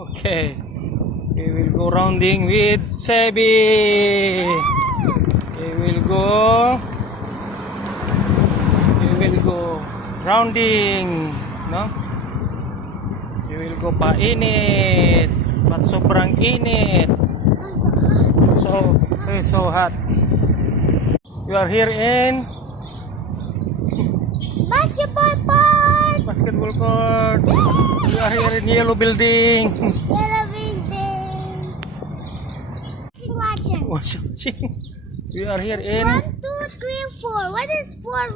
Okay, we will go rounding with Sebi. We will go rounding, no? We will go painit, but sobrang init. It's so hot. We are here in basketball court. Basketball court. We are here in Yellow Building. Yellow building. Washing. Washing. We are here It's in 1, 2, 3, 4. What is 4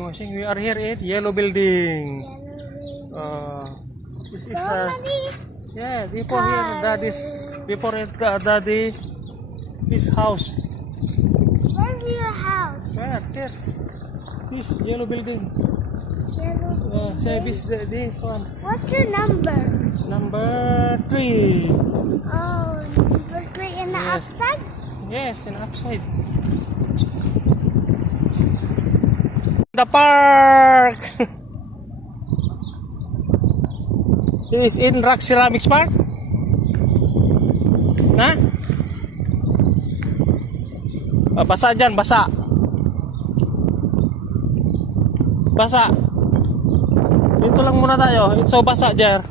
washing? We are here in Yellow Building. Yellow building. This So is many. yeah, before daddy his house. Where's your house? Yeah, there. This Yellow Building. Yellow Say building. this one. What's your number? Number 3. Oh, number 3 in the Yes. outside? Yes, and upside. The park. This is in Rock Ceramics Park. Ha? Basa dyan, basa. Basa. Dito lang muna tayo. It's so basa dyan.